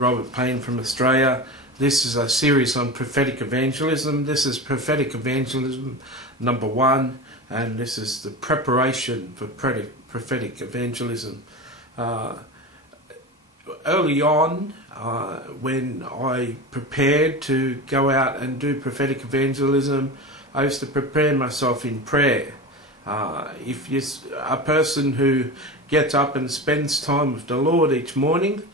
Robert Payne from Australia. This is a series on prophetic evangelism. This is prophetic evangelism number 1, and this is the preparation for prophetic evangelism. Early on, when I prepared to go out and do prophetic evangelism, I used to prepare myself in prayer. If you're a person who gets up and spends time with the Lord each morning,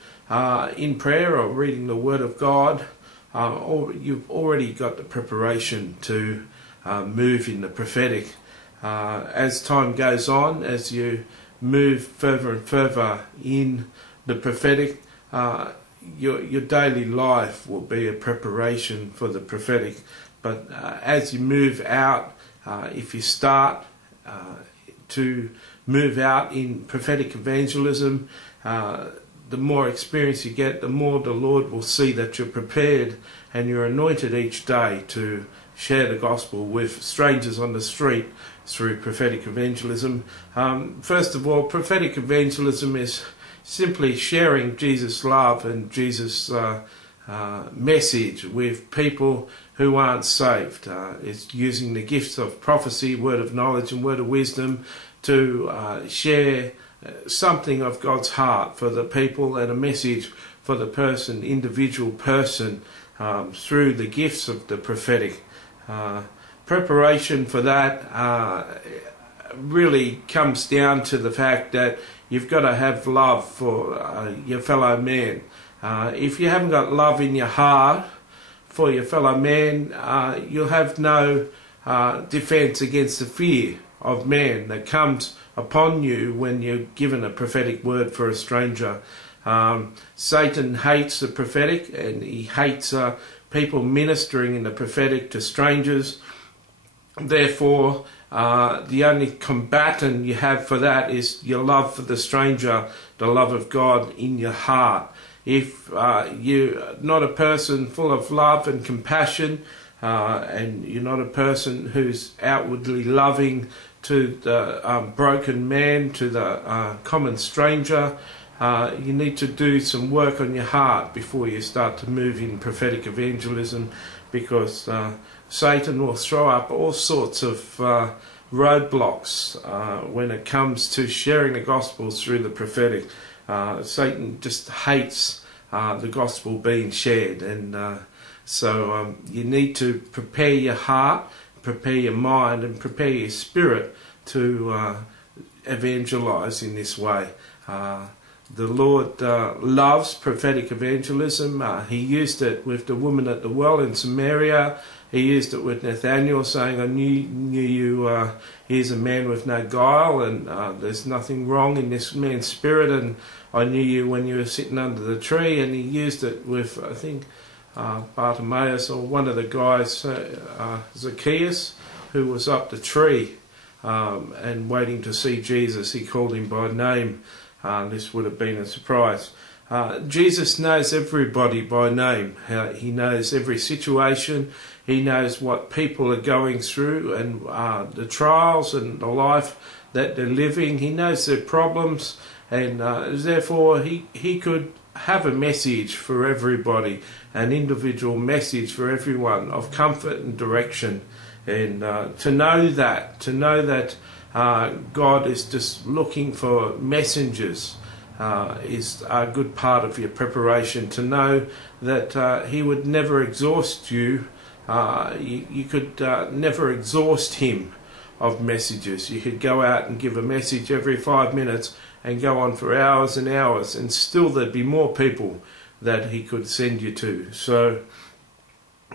in prayer or reading the Word of God, or you've already got the preparation to move in the prophetic. As time goes on, as you move further and further in the prophetic, your daily life will be a preparation for the prophetic. But as you move out, if you start to move out in prophetic evangelism, the more experience you get, the more the Lord will see that you're prepared and you're anointed each day to share the gospel with strangers on the street through prophetic evangelism. First of all, prophetic evangelism is simply sharing Jesus' love and Jesus' message with people who aren't saved. It's using the gifts of prophecy, word of knowledge and word of wisdom to share something of God's heart for the people and a message for the person, individual person, through the gifts of the prophetic. Preparation for that really comes down to the fact that you've got to have love for your fellow man. If you haven't got love in your heart for your fellow man, you'll have no defense against the fear of man that comes upon you when you're given a prophetic word for a stranger. Satan hates the prophetic, and he hates people ministering in the prophetic to strangers. Therefore, the only combatant you have for that is your love for the stranger, the love of God in your heart. If you're not a person full of love and compassion, and you're not a person who's outwardly loving to the broken man, to the common stranger, you need to do some work on your heart before you start to move in prophetic evangelism, because Satan will throw up all sorts of roadblocks when it comes to sharing the gospel through the prophetic. Satan just hates the gospel being shared, and so you need to prepare your heart, prepare your mind and prepare your spirit to evangelize in this way. The Lord loves prophetic evangelism. He used it with the woman at the well in Samaria. He used it with Nathanael, saying, I knew you, he's a man with no guile, and there's nothing wrong in this man's spirit, and I knew you when you were sitting under the tree. And he used it with, I think, Bartimaeus, or one of the guys, Zacchaeus, who was up the tree and waiting to see Jesus. He called him by name. This would have been a surprise. Jesus knows everybody by name. He knows every situation. He knows what people are going through and the trials and the life that they're living. He knows their problems, and therefore he could have a message for everybody, an individual message for everyone of comfort and direction. And to know that God is just looking for messengers is a good part of your preparation. To know that He would never exhaust you. You could never exhaust Him of messages. You could go out and give a message every 5 minutes and go on for hours and hours, and still there'd be more people that He could send you to. So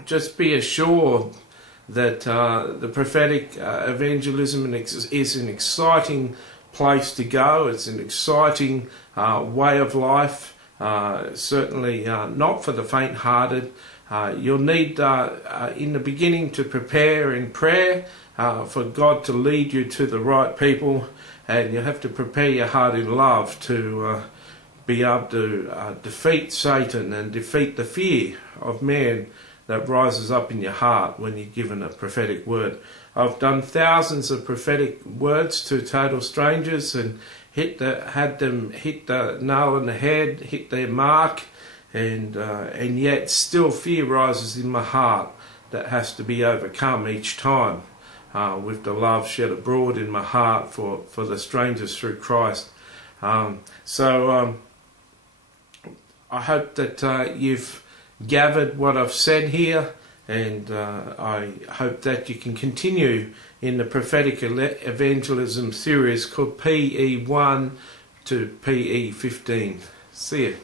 just be assured that the prophetic evangelism is an exciting place to go. It's an exciting way of life, certainly not for the faint-hearted. You'll need in the beginning to prepare in prayer for God to lead you to the right people, and you have to prepare your heart in love to be able to defeat Satan and defeat the fear of man that rises up in your heart when you're given a prophetic word. I've done thousands of prophetic words to total strangers and had them hit the nail on the head, hit their mark, and yet still fear rises in my heart that has to be overcome each time with the love shed abroad in my heart for the strangers through Christ. So I hope that you've gathered what I've said here, and I hope that you can continue in the Prophetic Evangelism series called PE1 to PE15. See you.